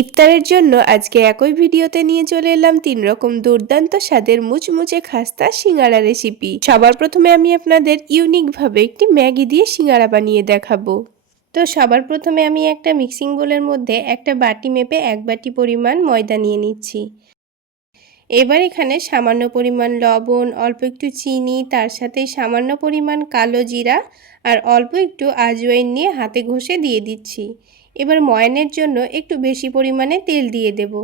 ইফতারের জন্য আজকে একই ভিডিওতে নিয়ে চলে এলাম 3 রকম দুর্দান্ত স্বাদের মুচমুচে খাস্তা সিঙ্গারা রেসিপি। সবার প্রথমে আমি আপনাদের ইউনিকভাবে একটি ম্যাগি দিয়ে সিঙ্গারা বানিয়ে দেখাবো। তো সবার প্রথমে আমি একটা মিক্সিং বোলের মধ্যে একটা বাটি মেপে 1 বাটি পরিমাণ ময়দা নিয়ে নিচ্ছি। এবার এখানে সামান্য পরিমাণ লবণ, অল্প একটু চিনি, তার সাথে সামান্য পরিমাণ কালো জিরা আর অল্প একটু আজওয়াইন নিয়ে হাতে ঘষে দিয়ে দিচ্ছি। এবার ময়ানের জন্য একটু বেশি পরিমাণে তেল দিয়ে দেব।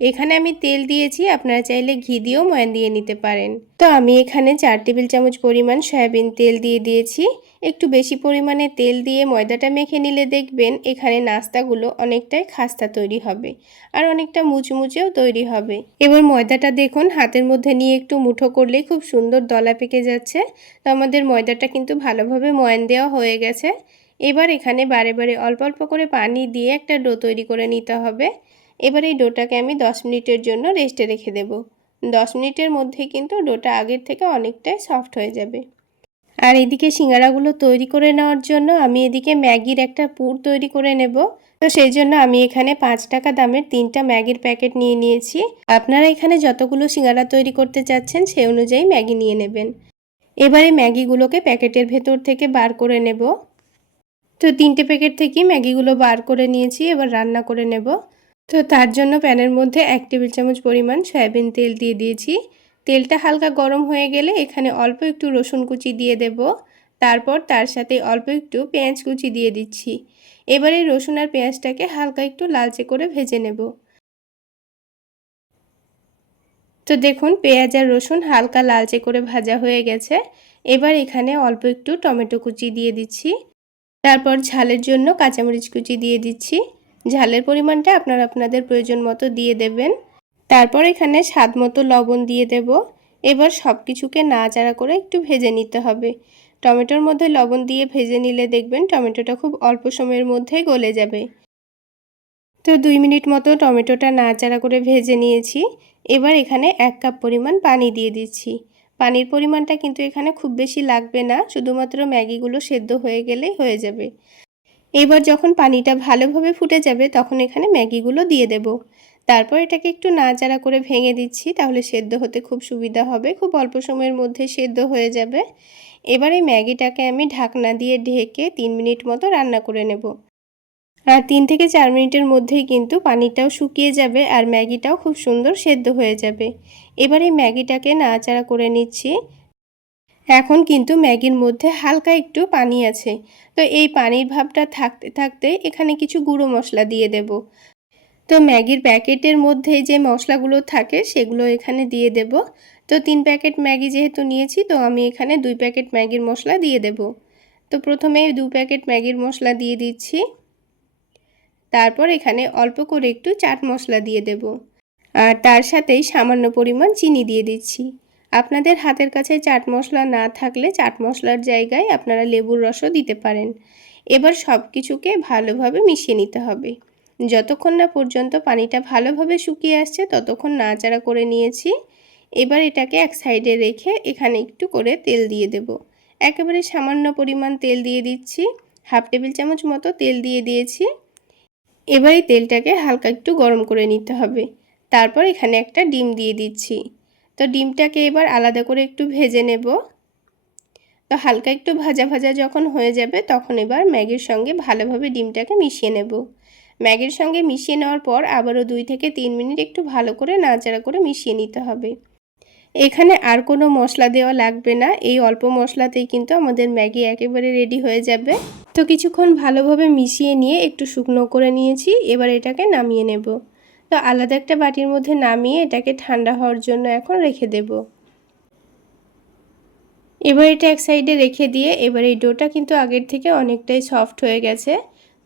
এখানে আমি তেল দিয়েছি, আপনারা চাইলে ঘি দিয়েও ময়ান দিয়ে নিতে পারেন। তো আমি এখানে 4 টেবিল চামচ পরিমাণ সয়াবিন তেল দিয়ে দিয়েছি। একটু বেশি পরিমাণে তেল দিয়ে ময়দাটা মেখে নিলে দেখবেন এখানে নাস্তাগুলো অনেকটাই খাস্তা তৈরি হবে আর অনেকটা মুচমুচেও তৈরি হবে। এবার ময়দাটা দেখুন হাতের মধ্যে নিয়ে একটু মুঠো করলেই খুব সুন্দর দলা পেকে যাচ্ছে। তো আমাদের ময়দাটা কিন্তু ভালোভাবে ময়ান দেওয়া হয়ে গেছে। এবার এখানে বারে বারে অল্প অল্প করে পানি দিয়ে একটা ডো তৈরি করে নিতে হবে। এবার এই ডোটাকে আমি 10 মিনিটের জন্য রেস্টে রেখে দেব। 10 মিনিটের মধ্যেই কিন্তু ডোটা আগের থেকে অনেকটাই সফট হয়ে যাবে। আর এদিকে সিঙ্গারাগুলো তৈরি করে নেওয়ার জন্য আমি এদিকে ম্যাগির একটা পুর তৈরি করে নেব। তো সেই জন্য আমি এখানে 5 টাকা দামের 3টা ম্যাগির প্যাকেট নিয়ে নিয়েছি। আপনারা এখানে যতগুলো সিঙ্গারা তৈরি করতে চাচ্ছেন সেই অনুযায়ী ম্যাগি নিয়ে নেবেন। এবারে ম্যাগিগুলোকে প্যাকেটের ভেতর থেকে বার করে নেব। তো 3টে প্যাকেট থেকেই ম্যাগিগুলো বার করে নিয়েছি, এবার রান্না করে নেব। তো তার জন্য প্যানের মধ্যে 1 টেবিল চামচ পরিমাণ সয়াবিন তেল দিয়ে দিয়েছি। তেলটা হালকা গরম হয়ে গেলে এখানে অল্প একটু রসুন কুচি দিয়ে দেব। তারপর তার সাথে অল্প একটু পেঁয়াজ কুচি দিয়ে দিচ্ছি। এবারে রসুন আর পেঁয়াজটাকে হালকা একটু লালচে করে ভেজে নেব। তো দেখুন পেঁয়াজ আর রসুন হালকা লালচে করে ভাজা হয়ে গেছে। এবার এখানে অল্প একটু টমেটো কুচি দিয়ে দিচ্ছি। তারপর ঝালের জন্য কাঁচামরিচ কুচি দিয়ে দিচ্ছি। ঝালের পরিমাণটা আপনারা আপনাদের প্রয়োজন মতো দিয়ে দেবেন। তারপর এখানে স্বাদ মতো লবণ দিয়ে দেব। এবার সব কিছুকে নাড়াচাড়া করে একটু ভেজে নিতে হবে। টমেটোর মধ্যে লবণ দিয়ে ভেজে নিলে দেখবেন টমেটোটা খুব অল্প সময়ের মধ্যে গলে যাবে। তো 2 মিনিট মতো টমেটোটা নাড়াচাড়া করে ভেজে নিয়েছি। এবার এখানে 1 কাপ পরিমাণ পানি দিয়ে দিচ্ছি। পানির পরিমাণটা কিন্তু এখানে খুব বেশি লাগবে না, শুধুমাত্র ম্যাগিগুলো সেদ্ধ হয়ে গেলেই হয়ে যাবে। এবার যখন পানিটা ভালোভাবে ফুটে যাবে তখন এখানে ম্যাগিগুলো দিয়ে দেব। তারপর এটাকে একটু নাড়াচাড়া করে ভেঙে দিচ্ছি, তাহলে সেদ্ধ হতে খুব সুবিধা হবে, খুব অল্প সময়ের মধ্যে সেদ্ধ হয়ে যাবে। এবার এই ম্যাগিটাকে আমি ঢাকনা দিয়ে ঢেকে 3 মিনিট মতো রান্না করে নেব। আর 3 থেকে 4 মিনিটের মধ্যেই কিন্তু পানিটাও শুকিয়ে যাবে আর ম্যাগিটাও খুব সুন্দর সেদ্ধ হয়ে যাবে। এবার এই ম্যাগিটাকে নাড়াচাড়া করে নিচ্ছি। এখন কিন্তু ম্যাগির মধ্যে হালকা একটু পানি আছে। তো এই পানির ভাবটা থাকতে থাকতে এখানে কিছু গুঁড়ো মশলা দিয়ে দেব। তো ম্যাগির প্যাকেটের মধ্যে যে মশলাগুলো থাকে সেগুলো এখানে দিয়ে দেব। তো 3 প্যাকেট ম্যাগি যেহেতু নিয়েছি, তো আমি এখানে 2 প্যাকেট ম্যাগির মশলা দিয়ে দেব। তো প্রথমে 2 প্যাকেট ম্যাগির মশলা দিয়ে দিচ্ছি। তারপর এখানে অল্প করে একটু চাট মশলা দিয়ে দেব। আর তার সাথেই সামান্য পরিমাণ চিনি দিয়ে দিচ্ছি। আপনাদের হাতের কাছে চাট মশলা না থাকলে চাট মশলার জায়গায় আপনারা লেবুর রসও দিতে পারেন। এবার সব কিছুকে ভালোভাবে মিশিয়ে নিতে হবে। যতক্ষণ না পর্যন্ত পানিটা ভালোভাবে শুকিয়ে আসছে ততক্ষণ নাড়াচাড়া করে নিয়েছি। এবার এটাকে এক সাইডে রেখে এখানে একটু করে তেল দিয়ে দেব। একেবারে সামান্য পরিমাণ তেল দিয়ে দিচ্ছি, 1/2 টেবিল চামচ মতো তেল দিয়ে দিয়েছি। এবার এই তেলটাকে হালকা একটু গরম করে নিতে হবে। তারপর এখানে একটা ডিম দিয়ে দিচ্ছি। তো ডিমটাকে এবার আলাদা করে একটু ভেজে নেব। তো হালকা একটু ভাজা ভাজা যখন হয়ে যাবে তখন এবার ম্যাগির সঙ্গে ভালোভাবে ডিমটাকে মিশিয়ে নেব। ম্যাগির সঙ্গে মিশিয়ে নেওয়ার পর আবারও 2 থেকে 3 মিনিট একটু ভালো করে নাড়াচাড়া করে মিশিয়ে নিতে হবে। এখানে আর কোনো মশলা দেওয়া লাগবে না, এই অল্প মশলাতেই কিন্তু আমাদের ম্যাগি একেবারে রেডি হয়ে যাবে। তো কিছুক্ষণ ভালোভাবে মিশিয়ে নিয়ে একটু শুকনো করে নিয়েছি। এবার এটাকে নামিয়ে নেব। তো আলাদা একটা বাটির মধ্যে নামিয়ে এটাকে ঠান্ডা হওয়ার জন্য এখন রেখে দেব। এবার এটা এক সাইডে রেখে দিয়ে এবার এই ডোটা কিন্তু আগের থেকে অনেকটাই সফট হয়ে গেছে।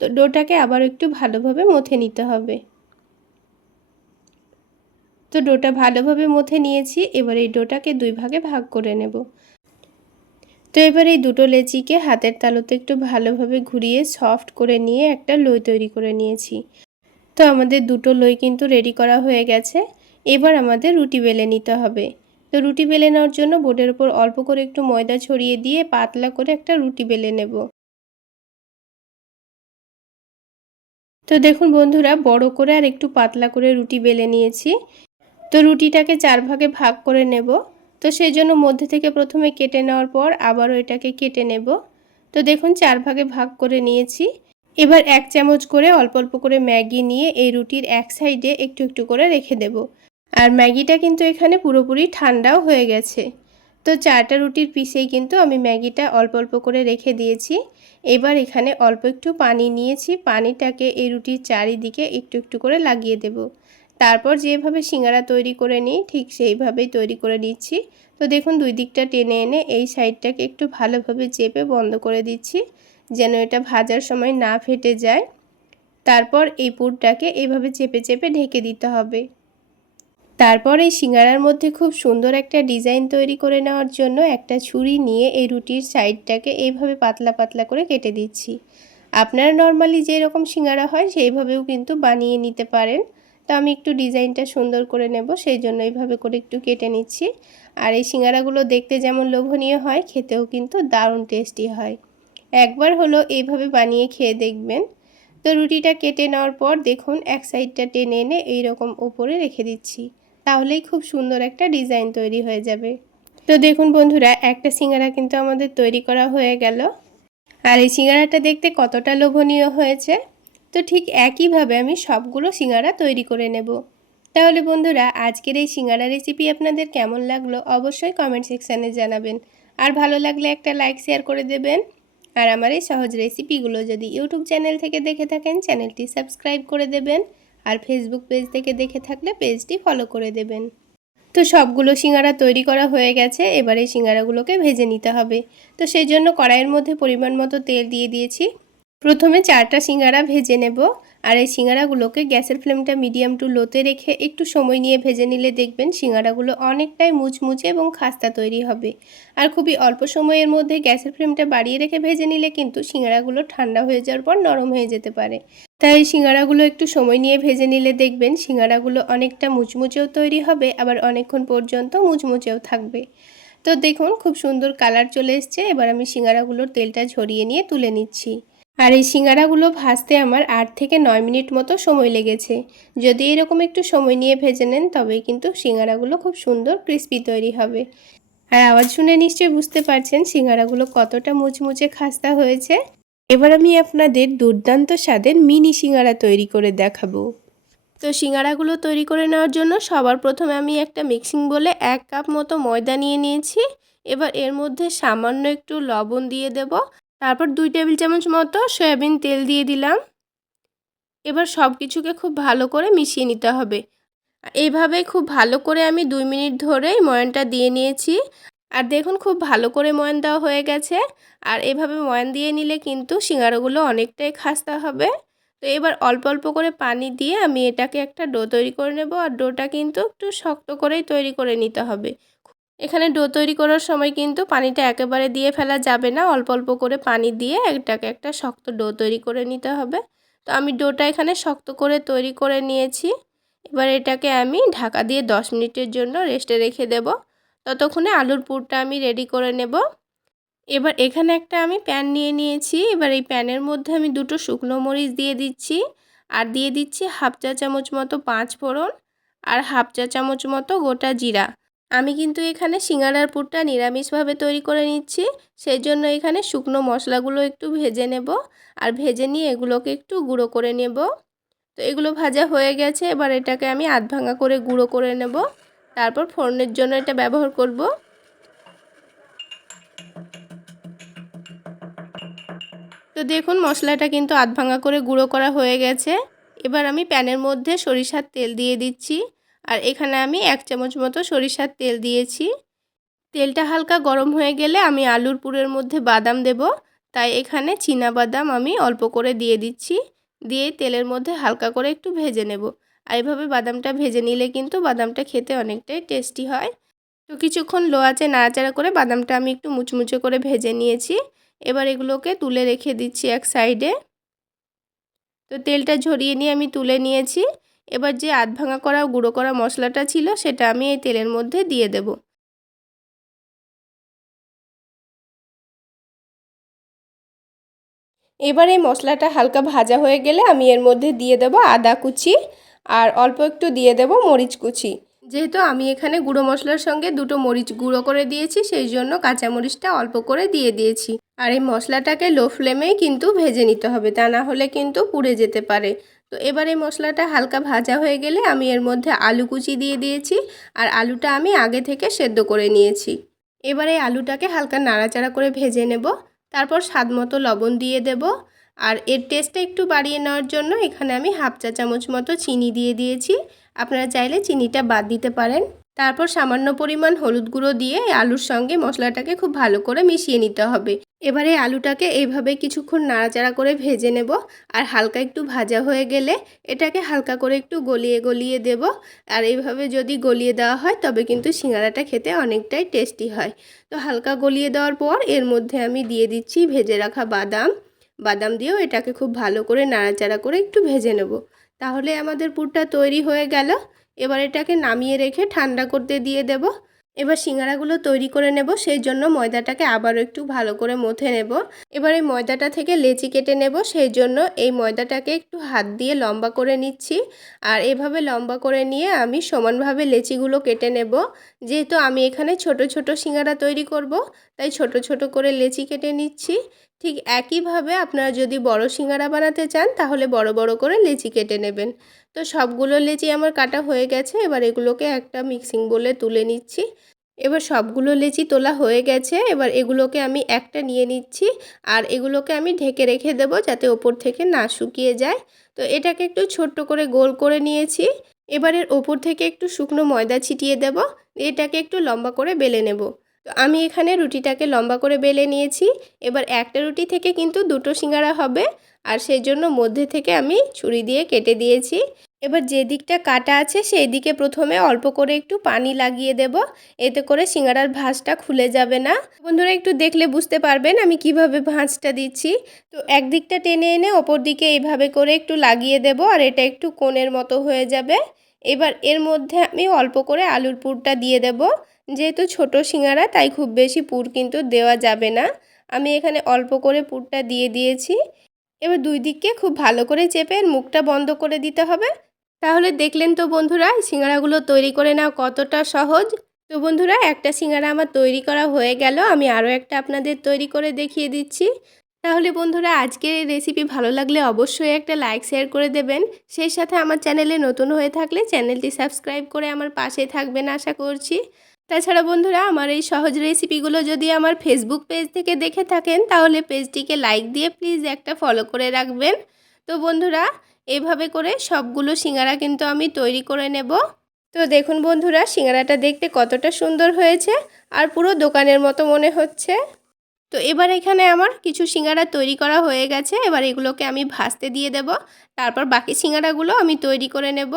তো ডোটাকে আবার একটু ভালোভাবে মথে নিতে হবে। তো ডোটা ভালোভাবে মথে নিয়েছি। এবার এই ডোটাকে 2 ভাগে ভাগ করে নেব। তো এবার এই দুটো লেচিকে হাতের তালুতে একটু ভালোভাবে ঘুরিয়ে সফট করে নিয়ে একটা লই তৈরি করে নিয়েছি। তো আমাদের দুটো লই কিন্তু রেডি করা হয়ে গেছে। এবার আমাদের রুটি বেলে নিতে হবে। তো রুটি বেলে নেওয়ার জন্য বোর্ডের উপর অল্প করে একটু ময়দা ছড়িয়ে দিয়ে পাতলা করে একটা রুটি বেলে নেব। তো দেখুন বন্ধুরা, বড় করে আর একটু পাতলা করে রুটি বেলে নিয়েছি। তো রুটিটাকে 4 ভাগে ভাগ করে নেব। তো সেই জন্য মধ্যে থেকে প্রথমে কেটে নেওয়ার পর আবারও এটাকে কেটে নেব। তো দেখুন 4 ভাগে ভাগ করে নিয়েছি। এবার 1 চামচ করে অল্প অল্প করে ম্যাগি নিয়ে এই রুটির এক সাইডে একটু একটু করে রেখে দেব। আর ম্যাগিটা কিন্তু এখানে পুরোপুরি ঠান্ডাও হয়ে গেছে। তো 4টা রুটির পিসেই কিন্তু আমি ম্যাগিটা অল্প অল্প করে রেখে দিয়েছি। এবার এখানে অল্প একটু পানি নিয়েছি, পানিটাকে এই রুটির চারিদিকে একটু একটু করে লাগিয়ে দেব। তারপর যেভাবে সিঙ্গারা তৈরি করে নিই ঠিক সেইভাবেই তৈরি করে নিচ্ছি। তো দেখুন 2 দিকটা টেনে এনে এই সাইডটাকে একটু ভালোভাবে চেপে বন্ধ করে দিচ্ছি, যেন এটা ভাজার সময় না ফেটে যায়। তারপর এই পুরটাকে এইভাবে চেপে চেপে ঢেকে দিতে হবে। তারপর এই সিঙ্গারার মধ্যে খুব সুন্দর একটা ডিজাইন তৈরি করে নেওয়ার জন্য একটা ছুরি নিয়ে এই রুটির সাইডটাকে এইভাবে পাতলা পাতলা করে কেটে দিচ্ছি। আপনারা নর্মালি যেরকম সিঙ্গারা হয় সেইভাবেও কিন্তু বানিয়ে নিতে পারেন। তো আমি একটু ডিজাইনটা সুন্দর করে নেব, সেই জন্য এইভাবে করে একটু কেটে নিচ্ছি। আর এই সিঙ্গারাগুলো দেখতে যেমন লোভনীয় হয়, খেতেও কিন্তু দারুণ টেস্টি হয়। একবার হলো এইভাবে বানিয়ে খেয়ে দেখবেন। তো রুটিটা কেটে নেওয়ার পর দেখুন এক সাইডটা টেনে এনে এইরকম উপরে রেখে দিচ্ছি, তাহলেই খুব সুন্দর একটা ডিজাইন তৈরি হয়ে যাবে। তো দেখুন বন্ধুরা, একটা সিঙ্গারা কিন্তু আমাদের তৈরি করা হয়ে গেল। আর এই সিঙ্গারাটা দেখতে কতটা লোভনীয় হয়েছে। তো ঠিক একইভাবে আমি সবগুলো সিঙ্গারা তৈরি করে নেব। তাহলে বন্ধুরা, আজকের এই সিঙ্গারা রেসিপি আপনাদের কেমন লাগলো অবশ্যই কমেন্ট সেকশানে জানাবেন। আর ভালো লাগলে একটা লাইক শেয়ার করে দেবেন। আর আমার এই সহজ রেসিপিগুলো যদি ইউটিউব চ্যানেল থেকে দেখে থাকেন চ্যানেলটি সাবস্ক্রাইব করে দেবেন। আর ফেসবুক পেজ থেকে দেখে থাকলে পেজটি ফলো করে দেবেন। তো সবগুলো সিঙ্গারা তৈরি করা হয়ে গেছে। এবার এই সিঙ্গারাগুলোকে ভেজে নিতে হবে। তো সেই জন্য কড়াইয়ের মধ্যে পরিমাণ মতো তেল দিয়ে দিয়েছি। প্রথমে 4টা সিঙ্গারা ভেজে নেব। আর এই সিঙ্গারাগুলোকে গ্যাসের ফ্লেমটা মিডিয়াম টু লোতে রেখে একটু সময় নিয়ে ভেজে নিলে দেখবেন সিঙ্গারাগুলো অনেকটাই মুচমুচে এবং খাস্তা তৈরি হবে। আর খুবই অল্প সময়ের মধ্যে গ্যাসের ফ্লেমটা বাড়িয়ে রেখে ভেজে নিলে কিন্তু সিঙ্গারাগুলো ঠান্ডা হয়ে যাওয়ার পর নরম হয়ে যেতে পারে। তাই সিঙ্গারাগুলো একটু সময় নিয়ে ভেজে নিলে দেখবেন সিঙ্গারাগুলো অনেকটা মুচমুচেও তৈরি হবে, আবার অনেকক্ষণ পর্যন্ত মুচমুচেও থাকবে। তো দেখুন খুব সুন্দর কালার চলে এসছে। এবার আমি সিঙ্গারাগুলোর তেলটা ঝরিয়ে নিয়ে তুলে নিচ্ছি। আর এই সিঙ্গারাগুলো ভাজতে আমার 8 থেকে 9 মিনিট মতো সময় লেগেছে। যদি এরকম একটু সময় নিয়ে ভেজে নেন তবেই কিন্তু সিঙ্গারাগুলো খুব সুন্দর ক্রিস্পি তৈরি হবে। আর আওয়াজ শুনে নিশ্চয়ই বুঝতে পারছেন সিঙ্গারাগুলো কতটা মুচমুচে খাস্তা হয়েছে। এবার আমি আপনাদের দুর্দান্ত স্বাদের মিনি সিঙ্গারা তৈরি করে দেখাবো। তো সিঙ্গারাগুলো তৈরি করে নেওয়ার জন্য সবার প্রথমে আমি একটা মিক্সিং বোলে 1 কাপ মতো ময়দা নিয়ে নিয়েছি। এবার এর মধ্যে সামান্য একটু লবণ দিয়ে দেব। তারপর 2 টেবিল চামচ মতো সয়াবিন তেল দিয়ে দিলাম। এবার সব কিছুকে খুব ভালো করে মিশিয়ে নিতে হবে। এইভাবে খুব ভালো করে আমি 2 মিনিট ধরেই ময়ানটা দিয়ে নিয়েছি। আর দেখুন খুব ভালো করে ময়ান দেওয়া হয়ে গেছে। আর এভাবে ময়ান দিয়ে নিলে কিন্তু সিঙ্গারাগুলো অনেকটাই খাস্তা হবে। তো এবার অল্প অল্প করে পানি দিয়ে আমি এটাকে একটা ডো তৈরি করে নেব। আর ডোটা কিন্তু একটু শক্ত করেই তৈরি করে নিতে হবে। এখানে ডো তৈরি করার সময় কিন্তু পানিটা একেবারে দিয়ে ফেলা যাবে না, অল্প অল্প করে পানি দিয়ে এটাকে একটা শক্ত ডো তৈরি করে নিতে হবে। তো আমি ডোটা এখানে শক্ত করে তৈরি করে নিয়েছি। এবার এটাকে আমি ঢাকা দিয়ে 10 মিনিটের জন্য রেস্টে রেখে দেব। ততক্ষণে আলুর পুরটা আমি রেডি করে নেব। এবার এখানে একটা আমি প্যান নিয়ে নিয়েছি। এবার এই প্যানের মধ্যে আমি 2টো শুকনো মরিচ দিয়ে দিচ্ছি। আর দিয়ে দিচ্ছি হাফ চা চামচ মতো 5 ফোড়ন আর হাফ চা চামচ মতো গোটা জিরা। আমি কিন্তু এখানে সিঙ্গারার পুরটা নিরামিষভাবে তৈরি করে নিচ্ছি, সেই জন্য এখানে শুকনো মশলাগুলো একটু ভেজে নেব। আর ভেজে নিয়ে এগুলোকে একটু গুঁড়ো করে নেব। তো এগুলো ভাজা হয়ে গেছে। এবার এটাকে আমি আধ ভাঙা করে গুঁড়ো করে নেব। তারপর ফোড়নের জন্য এটা ব্যবহার করব। তো দেখুন মশলাটা কিন্তু আধ ভাঙা করে গুঁড়ো করা হয়ে গেছে। এবার আমি প্যানের মধ্যে সরিষার তেল দিয়ে দিচ্ছি। আর এখানে আমি 1 চামচ মতো সরিষার তেল দিয়েছি। তেলটা হালকা গরম হয়ে গেলে আমি আলুর পুরের মধ্যে বাদাম দেব। তাই এখানে চীনা বাদাম আমি অল্প করে দিয়ে দিচ্ছি। দিয়ে তেলের মধ্যে হালকা করে একটু ভেজে নেব। আর এইভাবে বাদামটা ভেজে নিলে কিন্তু বাদামটা খেতে অনেকটাই টেস্টি হয়। তো কিছুক্ষণ লো আঁচে নাড়াচাড়া করে বাদামটা আমি একটু মুচমুচে করে ভেজে নিয়েছি। এবার এগুলোকে তুলে রেখে দিচ্ছি এক সাইডে। তো তেলটা ঝরিয়ে নিয়ে আমি তুলে নিয়েছি। এবার যে আধ ভাঙা করা গুঁড়ো করা মশলাটা ছিল সেটা আমি এই তেলের মধ্যে দিয়ে দেব। এবার এই মশলাটা হালকা ভাজা হয়ে গেলে আমি এর মধ্যে দিয়ে দেব আদা কুচি আর অল্প একটু দিয়ে দেব মরিচ কুচি। যেহেতু আমি এখানে গুঁড়ো মশলার সঙ্গে দুটো মরিচ গুঁড়ো করে দিয়েছি, সেই জন্য কাঁচামরিচটা অল্প করে দিয়ে দিয়েছি। আর এই মশলাটাকে লো ফ্লেমেই কিন্তু ভেজে নিতে হবে, তা না হলে কিন্তু পুড়ে যেতে পারে। তো এবার এই মশলাটা হালকা ভাজা হয়ে গেলে আমি এর মধ্যে আলু কুচি দিয়ে দিয়েছি, আর আলুটা আমি আগে থেকে সেদ্ধ করে নিয়েছি। এবারে আলুটাকে হালকা নাড়াচাড়া করে ভেজে নেব, তারপর স্বাদ মতো লবণ দিয়ে দেব। আর এর টেস্টটা একটু বাড়িয়ে নেওয়ার জন্য এখানে আমি হাফ চা চামচ মতো চিনি দিয়ে দিয়েছি। আপনারা চাইলে চিনিটা বাদ দিতে পারেন। তারপর সামান্য পরিমাণ হলুদ গুঁড়ো দিয়ে আলুর সঙ্গে মশলাটাকে খুব ভালো করে মিশিয়ে নিতে হবে। এবারে আলুটাকে এইভাবে কিছুক্ষণ নাড়াচাড়া করে ভেজে নেব, আর হালকা একটু ভাজা হয়ে গেলে এটাকে হালকা করে একটু গলিয়ে গলিয়ে দেব। আর এইভাবে যদি গলিয়ে দেওয়া হয় তবে কিন্তু সিঙ্গারাটা খেতে অনেকটাই টেস্টি হয়। তো হালকা গলিয়ে দেওয়ার পর এর মধ্যে আমি দিয়ে দিচ্ছি ভেজে রাখা বাদাম দিয়েও এটাকে খুব ভালো করে নাড়াচাড়া করে একটু ভেজে নেব। তাহলে আমাদের পুরটা তৈরি হয়ে গেল। এবার এটাকে নামিয়ে রেখে ঠান্ডা করতে দিয়ে দেব। এবার সিঙ্গারাগুলো তৈরি করে নেব, সেই জন্য ময়দাটাকে আবারও একটু ভালো করে মথে নেব। এবার এই ময়দাটা থেকে লেচি কেটে নেব, সেই জন্য এই ময়দাটাকে একটু হাত দিয়ে লম্বা করে নিচ্ছি। আর এভাবে লম্বা করে নিয়ে আমি সমানভাবে লেচিগুলো কেটে নেব। যেহেতু আমি এখানে ছোট ছোট সিঙ্গারা তৈরি করব, তাই ছোট ছোট করে লেচি কেটে নিচ্ছি। ঠিক একইভাবে আপনারা যদি বড় সিঙ্গারা বানাতে চান তাহলে বড় বড় করে লেচি কেটে নেবেন। তো সবগুলো লেচি আমার কাটা হয়ে গেছে। এবার এগুলোকে একটা মিক্সিং বোলে তুলে নিচ্ছি। এবার সবগুলো লেচি তোলা হয়ে গেছে। এবার এগুলোকে আমি একটা নিয়ে নিচ্ছি, আর এগুলোকে আমি ঢেকে রেখে দেব যাতে ওপর থেকে না শুকিয়ে যায়। তো এটাকে একটু ছোট্ট করে গোল করে নিয়েছি। এবার এর ওপর থেকে একটু শুকনো ময়দা ছিটিয়ে দেব, এটাকে একটু লম্বা করে বেলে নেব। তো আমি এখানে রুটিটাকে লম্বা করে বেলে নিয়েছি। এবার একটা রুটি থেকে কিন্তু দুটো সিঙ্গারা হবে, আর সেই জন্য মধ্যে থেকে আমি ছুরি দিয়ে কেটে দিয়েছি। এবার যে দিকটা কাটা আছে সেই দিকে প্রথমে অল্প করে একটু পানি লাগিয়ে দেব, এতে করে সিঙ্গারার ভাঁজটা খুলে যাবে না। বন্ধুরা একটু দেখলে বুঝতে পারবেন আমি কিভাবে ভাঁজটা দিচ্ছি। তো একদিকটা টেনে এনে ওপর দিকে এইভাবে করে একটু লাগিয়ে দেব, আর এটা একটু কোণের মতো হয়ে যাবে। এবার এর মধ্যে আমি অল্প করে আলুর পুরটা দিয়ে দেব। যেহেতু ছোট সিঙ্গারা তাই খুব বেশি পুর কিন্তু দেওয়া যাবে না। আমি এখানে অল্প করে পুরটা দিয়ে দিয়েছি। এবার দুই দিককে খুব ভালো করে চেপে মুখটা বন্ধ করে দিতে হবে। তাহলে দেখলেন তো বন্ধুরা সিঙ্গারাগুলো তৈরি করে নেওয়া কতটা সহজ। তো বন্ধুরা একটা সিঙ্গারা আমার তৈরি করা হয়ে গেল, আমি আরও একটা আপনাদের তৈরি করে দেখিয়ে দিচ্ছি। তাহলে বন্ধুরা আজকের এই রেসিপি ভালো লাগলে অবশ্যই একটা লাইক শেয়ার করে দেবেন। সেই সাথে আমার চ্যানেলে নতুন হয়ে থাকলে চ্যানেলটি সাবস্ক্রাইব করে আমার পাশে থাকবেন আশা করছি। তাছাড়া বন্ধুরা আমার এই সহজ রেসিপিগুলো যদি আমার ফেসবুক পেজ থেকে দেখে থাকেন তাহলে পেজটিকে লাইক দিয়ে প্লিজ একটা ফলো করে রাখবেন। তো বন্ধুরা এইভাবে করে সবগুলো সিঙ্গারা কিন্তু আমি তৈরি করে নেব। তো দেখুন বন্ধুরা সিঙ্গারাটা দেখতে কতটা সুন্দর হয়েছে, আর পুরো দোকানের মতো মনে হচ্ছে। তো এবার এখানে আমার কিছু সিঙ্গারা তৈরি করা হয়ে গেছে। এবার এগুলোকে আমি ভাজতে দিয়ে দেব, তারপর বাকি সিঙ্গারাগুলো আমি তৈরি করে নেব।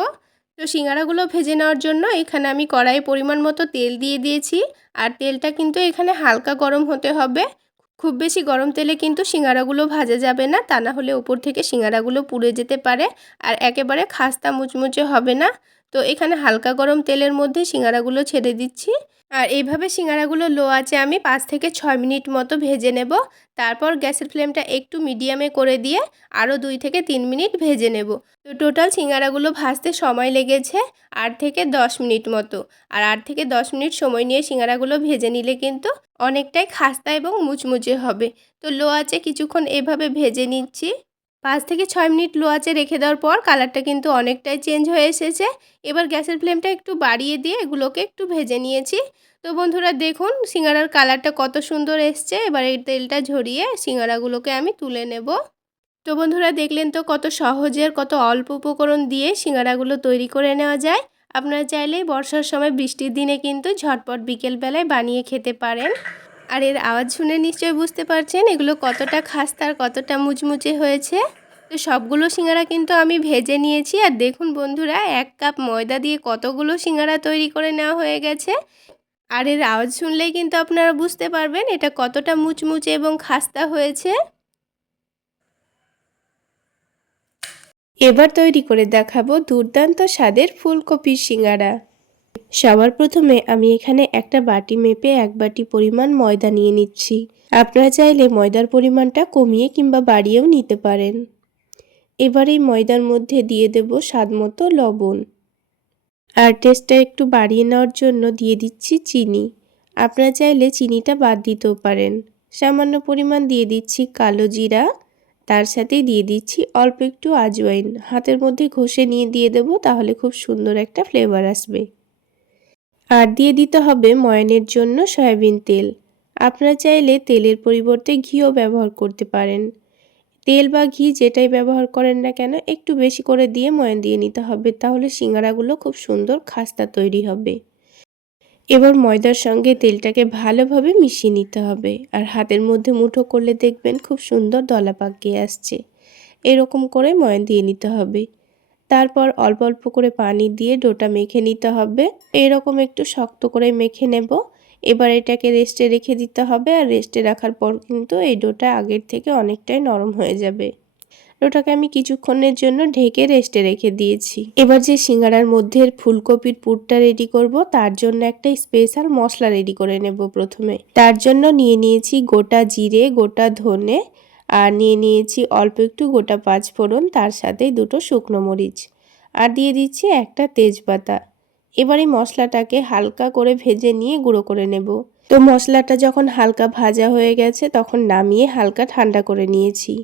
তো সিঙ্গারাগুলো ভেজে নেওয়ার জন্য এখানে আমি কড়াইয়ে পরিমাণ মতো তেল দিয়ে দিয়েছি, আর তেলটা কিন্তু এখানে হালকা গরম হতে হবে। খুব বেশি গরম তেলে কিন্তু সিঙ্গারাগুলো ভাজা যাবে না, তা না হলে উপর থেকে সিঙ্গারাগুলো পুড়ে যেতে পারে আর একেবারে খাস্তা মুচমুচে হবে না। তো এখানে হালকা গরম তেলের মধ্যে সিঙ্গারাগুলো ছেড়ে দিচ্ছি, আর এইভাবে সিঙ্গারাগুলো লো আঁচে আমি 5 থেকে 6 মিনিট মতো ভেজে নেব। তারপর গ্যাসের ফ্লেমটা একটু মিডিয়ামে করে দিয়ে আরও 2 থেকে 3 মিনিট ভেজে নেব। তো টোটাল সিঙ্গারাগুলো ভাজতে সময় লেগেছে 8 থেকে 10 মিনিট মতো। আর 8 থেকে 10 মিনিট সময় নিয়ে সিঙ্গারাগুলো ভেজে নিলে কিন্তু অনেকটাই খাস্তা এবং মুচমুচে হবে। তো লো আঁচে কিছুক্ষণ এভাবে ভেজে নিচ্ছি। 5 থেকে 6 মিনিট লো আঁচে রেখে দেওয়ার পর কালারটা কিন্তু অনেকটাই চেঞ্জ হয়ে এসেছে। এবার গ্যাসের ফ্লেমটা একটু বাড়িয়ে দিয়ে এগুলোকে একটু ভেজে নিয়েছি। তো বন্ধুরা দেখুন সিঙ্গারার কালারটা কত সুন্দর এসছে। এবার এই তেলটা ঝরিয়ে সিঙ্গারাগুলোকে আমি তুলে নেব। তো বন্ধুরা দেখলেন তো কত সহজে আর কত অল্প উপকরণ দিয়ে সিঙ্গারাগুলো তৈরি করে নেওয়া যায়। আপনারা চাইলে বর্ষার সময় বৃষ্টির দিনে কিন্তু ঝটপট বিকেলবেলায় বানিয়ে খেতে পারেন। আর এর আওয়াজ শুনে নিশ্চয়ই বুঝতে পারছেন এগুলো কতটা খাস্তা আর কতটা মুচমুচে হয়েছে। তো সবগুলো সিঙ্গারা কিন্তু আমি ভেজে নিয়েছি, আর দেখুন বন্ধুরা 1 কাপ ময়দা দিয়ে কতগুলো সিঙ্গারা তৈরি করে নেওয়া হয়ে গেছে। আর এর আওয়াজ শুনলেই কিন্তু আপনারা বুঝতে পারবেন এটা কতটা মুচমুচে এবং খাস্তা হয়েছে। এবার তৈরি করে দেখাবো দুর্দান্ত স্বাদের ফুলকপির সিঙ্গারা। সবার প্রথমে আমি এখানে একটা বাটি মেপে ১ বাটি পরিমাণ ময়দা নিয়ে নিচ্ছি। আপনারা চাইলে ময়দার পরিমাণটা কমিয়ে কিংবা বাড়িয়েও নিতে পারেন। এবার এই ময়দার মধ্যে দিয়ে দেব স্বাদমতো লবণ। আর টেস্টটা একটু বাড়িয়ে নেওয়ার জন্য দিয়ে দিচ্ছি চিনি। আপনারা চাইলে চিনিটা বাদ দিতেও পারেন। সামান্য পরিমাণ দিয়ে দিচ্ছি কালো জিরা, তার সাথেই দিয়ে দিচ্ছি অল্প একটু আজওয়াইন। হাতের মধ্যে ঘষে নিয়ে দিয়ে দেব, তাহলে খুব সুন্দর একটা ফ্লেভার আসবে। আর দিয়ে দিতে হবে ময়ানের জন্য সয়াবিন তেল। আপনারা চাইলে তেলের পরিবর্তে ঘিও ব্যবহার করতে পারেন। তেল বা ঘি যেটাই ব্যবহার করেন না কেন একটু বেশি করে দিয়ে ময়ান দিয়ে নিতে হবে, তাহলে সিঙ্গারাগুলো খুব সুন্দর খাস্তা তৈরি হবে। এবার ময়দার সঙ্গে তেলটাকে ভালোভাবে মিশিয়ে নিতে হবে। আর হাতের মধ্যে মুঠো করলে দেখবেন খুব সুন্দর দলা পাকিয়ে আসছে। এরকম করে ময়ান দিয়ে নিতে হবে। তারপর অল্প অল্প করে পানি দিয়ে ডোটা মেখে নিতে হবে। এরকম একটু শক্ত করে মেখে নেব। এবার এটাকে রেস্টে রেখে দিতে হবে। আর রেস্টে রাখার পর কিন্তু এই ডোটা আগের থেকে অনেকটাই নরম হয়ে যাবে। ডোটাকে আমি কিছুক্ষণের জন্য ঢেকে রেস্টে রেখে দিয়েছি। এবার যে সিঙ্গারার মধ্যে ফুলকপির পুরটা রেডি করব, তার জন্য একটা স্পেশাল মশলা রেডি করে নেব। প্রথমে তার জন্য নিয়ে নিয়েছি গোটা জিরে, গোটা ধনে, আর নিয়ে নিয়েছি অল্প একটু গোটা পাঁচফোড়ন, তার সাথে দুটো শুকনো মরিচ, আর দিয়ে দিচ্ছি একটা তেজপাতা। এবার এই মশলাটাকে হালকা করে ভেজে নিয়ে গুঁড়ো করে নেব। তো মশলাটা যখন হালকা ভাজা হয়ে গেছে তখন নামিয়ে হালকা ঠান্ডা করে নিয়েছি।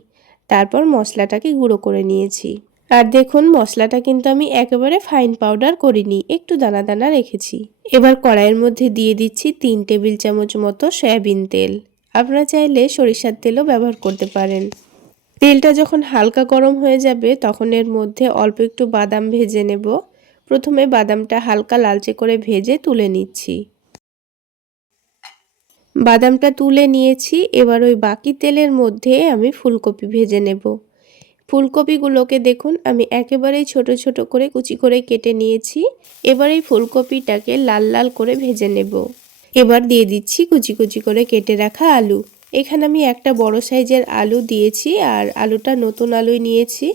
তারপর মশলাটাকে গুঁড়ো করে নিয়েছি। আর দেখুন মশলাটা কিন্তু আমি একেবারে ফাইন পাউডার করিনি, একটু দানা দানা রেখেছি। এবার কড়াইয়ের মধ্যে দিয়ে দিচ্ছি ৩ টেবিল চামচ মতো সয়াবিন তেল। আপনারা চাইলে সরিষার তেলও ব্যবহার করতে পারেন। তেলটা যখন হালকা গরম হয়ে যাবে তখন এর মধ্যে অল্প একটু বাদাম ভেজে নেব। প্রথমে বাদামটা হালকা লালচে করে ভেজে তুলে নিচ্ছি। বাদামটা তুলে নিয়েছি। এবার ওই বাকি তেলের মধ্যে আমি ফুলকপি ভেজে নেব। ফুলকপিগুলোকে দেখুন আমি একেবারেই ছোট ছোট করে কুচি করে কেটে নিয়েছি। এবার এই ফুলকপিটাকে লাল লাল করে ভেজে নেব। এবার দিয়ে দিচ্ছি কুচি কুচি করে কেটে রাখা আলু। এখানে আমি একটা বড় সাইজের আলু দিয়েছি, আর আলুটা নতুন আলুই নিয়েছি।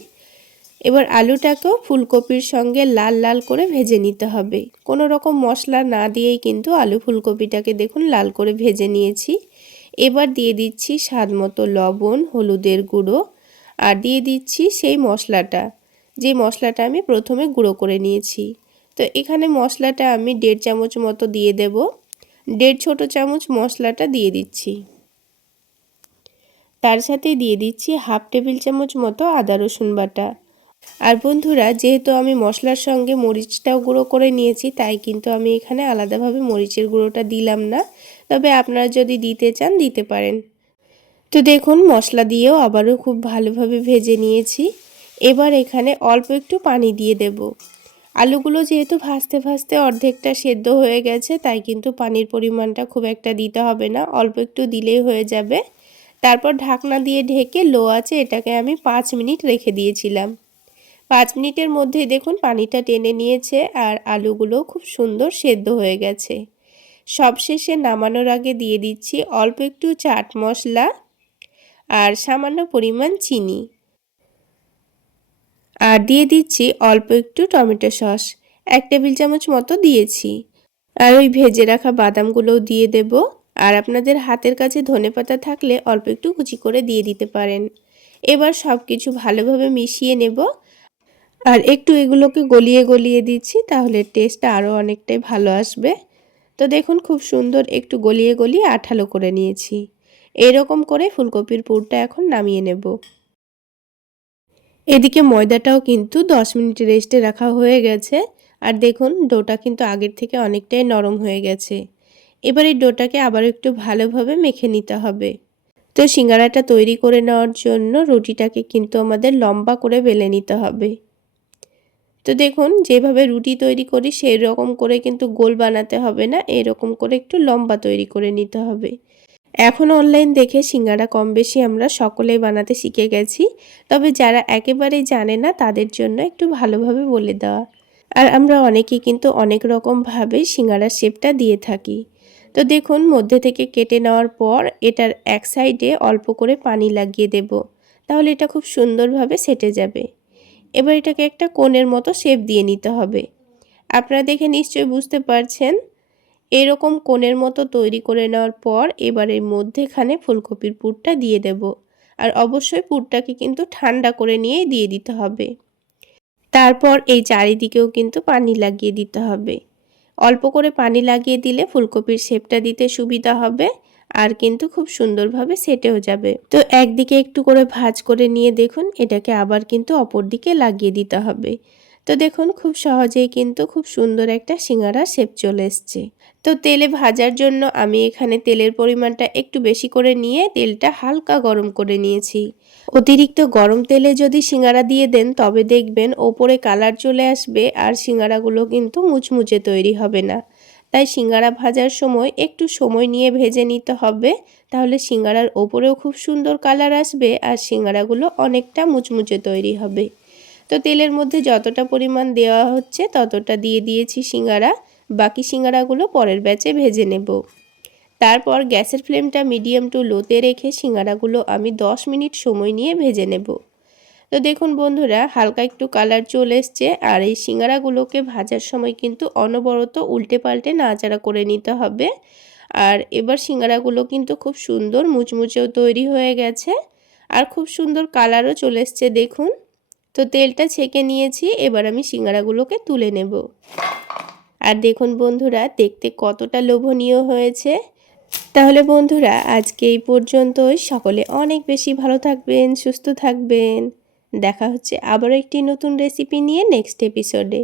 এবার আলুটাকেও ফুলকপির সঙ্গে লাল লাল করে ভেজে নিতে হবে। কোনো রকম মশলা না দিয়েই কিন্তু আলু ফুলকপিটাকে দেখুন লাল করে ভেজে নিয়েছি। এবার দিয়ে দিচ্ছি স্বাদ মতো লবণ, হলুদের গুঁড়ো, আর দিয়ে দিচ্ছি সেই মশলাটা, যে মশলাটা আমি প্রথমে গুঁড়ো করে নিয়েছি। তো এখানে মশলাটা আমি 1.5 চামচ মতো দিয়ে দেব। 1.5 ছোট চামচ মশলাটা দিয়ে দিচ্ছি। তার সাথে দিয়ে দিচ্ছি 1/2 টেবিল চামচ মতো আদা রসুন বাটা। আর বন্ধুরা, যেহেতু আমি মশলার সঙ্গে মরিচটাও গুঁড়ো করে নিয়েছি, তাই কিন্তু আমি এখানে আলাদাভাবে মরিচের গুঁড়োটা দিলাম না। তবে আপনারা যদি দিতে চান দিতে পারেন। তো দেখুন মশলা দিয়েও আবারও খুব ভালোভাবে ভেজে নিয়েছি। এবার এখানে অল্প একটু পানি দিয়ে দেব। আলুগুলো যেহেতু ভাজতে ভাজতে অর্ধেকটা সেদ্ধ হয়ে গেছে, তাই কিন্তু পানির পরিমাণটা খুব একটা দিতে হবে না, অল্প একটু দিলেই হয়ে যাবে। তারপর ঢাকনা দিয়ে ঢেকে লো আঁচে এটাকে আমি 5 মিনিট রেখে দিয়েছিলাম। 5 মিনিটের মধ্যেই দেখুন পানিটা টেনে নিয়েছে, আর আলুগুলো খুব সুন্দর সেদ্ধ হয়ে গেছে। সবশেষে নামানোর আগে দিয়ে দিচ্ছি অল্প একটু চাট মশলা আর সামান্য পরিমাণ চিনি, আর দিয়ে দিচ্ছি অল্প একটু টমেটো সস, 1 টেবিল চামচ মতো দিয়েছি। আর ওই ভেজে রাখা বাদামগুলোও দিয়ে দেব। আর আপনাদের হাতের কাছে ধনেপাতা থাকলে অল্প একটু কুচি করে দিয়ে দিতে পারেন। এবার সব কিছু ভালোভাবে মিশিয়ে নেব। আর একটু এগুলোকে গলিয়ে গলিয়ে দিচ্ছি, তাহলে টেস্টটা আরও অনেকটাই ভালো আসবে। তো দেখুন খুব সুন্দর একটু গলিয়ে গলিয়ে আঠালো করে নিয়েছি। এরকম করে ফুলকপির পুরটা এখন নামিয়ে নেব। এদিকে ময়দাটাও কিন্তু 10 মিনিট রেস্টে রাখা হয়ে গেছে। আর দেখুন ডোটা কিন্তু আগের থেকে অনেকটাই নরম হয়ে গেছে। এবার এই ডোটাকে আবার একটু ভালোভাবে মেখে নিতে হবে। তো সিঙ্গারাটা তৈরি করে নেওয়ার জন্য রুটিটাকে কিন্তু আমাদের লম্বা করে বেলে নিতে হবে। তো দেখুন যেভাবে রুটি তৈরি করি সেই রকম করে কিন্তু গোল বানাতে হবে না, এরকম করে একটু লম্বা তৈরি করে নিতে হবে। এখন অনলাইন দেখে সিঙ্গারা কম বেশি আমরা সকলেই বানাতে শিখে গেছি। তবে যারা একেবারেই জানে না তাদের জন্য একটু ভালোভাবে বলে দেওয়া। আর আমরা অনেকেই কিন্তু অনেক রকমভাবে সিঙ্গারার শেপটা দিয়ে থাকি। তো দেখুন মধ্যে থেকে কেটে নেওয়ার পর এটার এক সাইডে অল্প করে পানি লাগিয়ে দেব, তাহলে এটা খুব সুন্দরভাবে সেটে যাবে। এবার এটাকে একটা কোণের মতো শেপ দিয়ে নিতে হবে। আপনারা দেখে নিশ্চয়ই বুঝতে পারছেন। এরকম কোণের মতো তৈরি করে নেওয়ার পর এবার এর মধ্যেখানে ফুলকপির পুরটা দিয়ে দেব। আর অবশ্যই পুরটাকে কিন্তু ঠান্ডা করে নিয়েই দিয়ে দিতে হবে। তারপর এই চারিদিকেও কিন্তু পানি লাগিয়ে দিতে হবে। অল্প করে পানি লাগিয়ে দিলে ফুলকপির শেপটা দিতে সুবিধা হবে আর কিন্তু খুব সুন্দরভাবে সেটেও যাবে। তো একদিকে একটু করে ভাঁজ করে নিয়ে দেখুন এটাকে আবার কিন্তু অপর দিকে লাগিয়ে দিতে হবে। তো দেখুন খুব সহজেই কিন্তু খুব সুন্দর একটা সিঙ্গারা শেপ চলে এসছে। তো তেলে ভাজার জন্য আমি এখানে তেলের পরিমাণটা একটু বেশি করে নিয়ে তেলটা হালকা গরম করে নিয়েছি। অতিরিক্ত গরম তেলে যদি সিঙ্গারা দিয়ে দেন তবে দেখবেন ওপরে কালার চলে আসবে আর সিঙ্গারাগুলো কিন্তু মুচমুচে তৈরি হবে না। তাই সিঙ্গারা ভাজার সময় একটু সময় নিয়ে ভেজে নিতে হবে, তাহলে সিঙ্গারার ওপরেও খুব সুন্দর কালার আসবে আর সিঙ্গারাগুলো অনেকটা মুচমুচে তৈরি হবে। তো তেলের মধ্যে যতটা পরিমাণ দেওয়া হচ্ছে ততটা দিয়ে দিয়েছি সিঙ্গারা, বাকি সিঙ্গারাগুলো পরের ব্যাচে ভেজে নেব। তারপর গ্যাসের ফ্লেমটা মিডিয়াম টু লোতে রেখে সিঙ্গারাগুলো আমি 10 মিনিট সময় নিয়ে ভেজে নেব। তো দেখুন বন্ধুরা হালকা একটু কালার চলে এসছে আর এই সিঙ্গারাগুলোকে ভাজার সময় কিন্তু অনবরত উল্টে পাল্টে নাড়াচাড়া করে নিতে হবে। আর এবার সিঙ্গারাগুলো কিন্তু খুব সুন্দর মুচমুচেও তৈরি হয়ে গেছে আর খুব সুন্দর কালারও চলে এসছে দেখুন। তো তেলটা ছেঁকে নিয়েছি, এবার আমি সিঙ্গারাগুলোকে তুলে নেব। আর দেখুন বন্ধুরা দেখতে কতটা লোভনীয় হয়েছে। তাহলে বন্ধুরা আজকে এই পর্যন্তই। সকলে অনেক বেশি ভালো থাকবেন, সুস্থ থাকবেন। দেখা হচ্ছে আবারও একটি নতুন রেসিপি নিয়ে নেক্সট এপিসোডে।